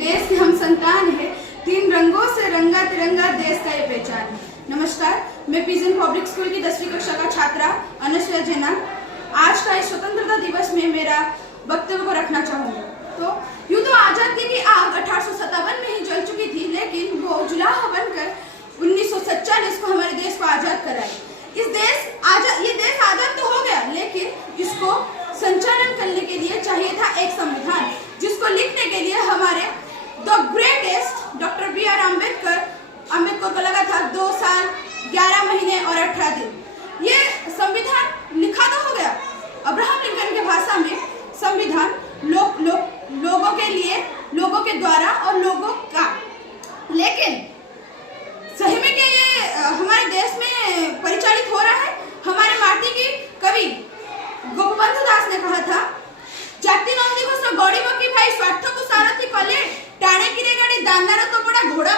देश की हम संतान है, तीन रंगों से रंगा तिरंगा देश का ये पहचान है। नमस्कार, मैं पीजन पब्लिक स्कूल की 10वीं कक्षा का छात्रा अनसुया जैना आज का इस स्वतंत्रता दिवस में मेरा वक्तव्य को रखना चाहूँगा। तो यूँ तो आज़ादी की आग 1857 में ही जल चुकी थी, लेकिन वो जुलाहा बनकर 1947 को हमारे देश को आज़ाद कराई। ये देश आज़ाद तो हो गया, लेकिन इसको संचालन करने के लिए चाहिए था एक संविधान, जिसको लिखने के लिए हमारे the greatest doctor B R. Ambedkar को लगा था 2 साल 11 महीने और 18 दिन। ये संविधान लिखा तो हो गया, अब्राहम लिंकन के भाषा में संविधान लोगों के लिए, लोगों के द्वारा और लोगों का, लेकिन सही में क्या ये हमारे देश में परिचालित हो रहा है? हमारे माटी की कवि गोपबंधु दास ने कहा था, जाति नंदी को गौड़ी बकी भाई स्वार्थ को सारथी कले टाणे किरे गाड़ी दानदार तो बड़ा घोड़ा